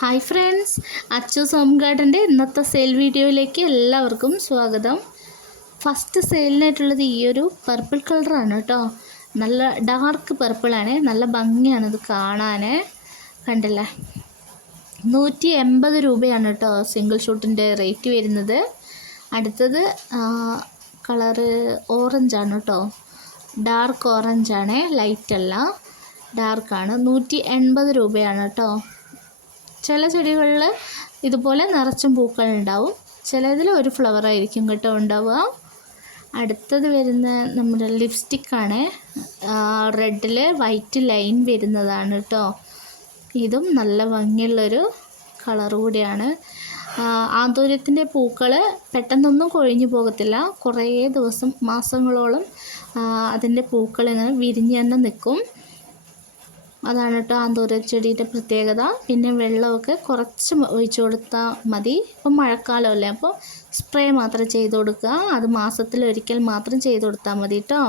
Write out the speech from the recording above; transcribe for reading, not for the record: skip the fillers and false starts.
Hi friends, Achus home ഗാർഡൻ്റെ ഇന്നത്തെ sale വീഡിയോയിലേക്ക് എല്ലാവർക്കും സ്വാഗതം. ഫസ്റ്റ് സെയിലിനായിട്ടുള്ളത് ഈ ഒരു പർപ്പിൾ കളറാണ് കേട്ടോ. നല്ല ഡാർക്ക് പർപ്പിളാണ്, നല്ല ഭംഗിയാണ് ഇത് കാണാൻ. കണ്ടില്ലേ, 180 രൂപയാണ് കേട്ടോ സിംഗിൾ ഷൂട്ടിൻ്റെ റേറ്റ് വരുന്നത്. അടുത്തത് കളറ് ഓറഞ്ചാണ് കേട്ടോ, ഡാർക്ക് ഓറഞ്ചാണ്, ലൈറ്റല്ല, ഡാർക്കാണ്. 180 രൂപയാണ് കേട്ടോ. ചില ചെടികളിൽ ഇതുപോലെ നിറച്ചും പൂക്കളുണ്ടാവും, ചിലതിൽ ഒരു ഫ്ലവറായിരിക്കും കേട്ടോ ഉണ്ടാവുക. അടുത്തത് വരുന്ന നമ്മുടെ ലിപ്സ്റ്റിക്കാണ്, റെഡിൽ വൈറ്റ് ലൈൻ വരുന്നതാണ് കേട്ടോ. ഇതും നല്ല ഭംഗിയുള്ളൊരു കളർ കൂടിയാണ്. ആന്തൂര്യത്തിൻ്റെ പൂക്കൾ പെട്ടെന്നൊന്നും കൊഴിഞ്ഞു പോകത്തില്ല, കുറേ ദിവസം മാസങ്ങളോളം അതിൻ്റെ പൂക്കൾ ഇങ്ങനെ വിരിഞ്ഞ് തന്നെ നിൽക്കും. അതാണ് കേട്ടോ ആന്തൂര ചെടിയുടെ പ്രത്യേകത. പിന്നെ വെള്ളമൊക്കെ കുറച്ച് ഒഴിച്ചു കൊടുത്താൽ മതി. ഇപ്പം മഴക്കാലമല്ലേ, അപ്പോൾ സ്പ്രേ മാത്രം ചെയ്ത് കൊടുക്കുക. അത് മാസത്തിലൊരിക്കൽ മാത്രം ചെയ്ത് കൊടുത്താൽ മതി കേട്ടോ.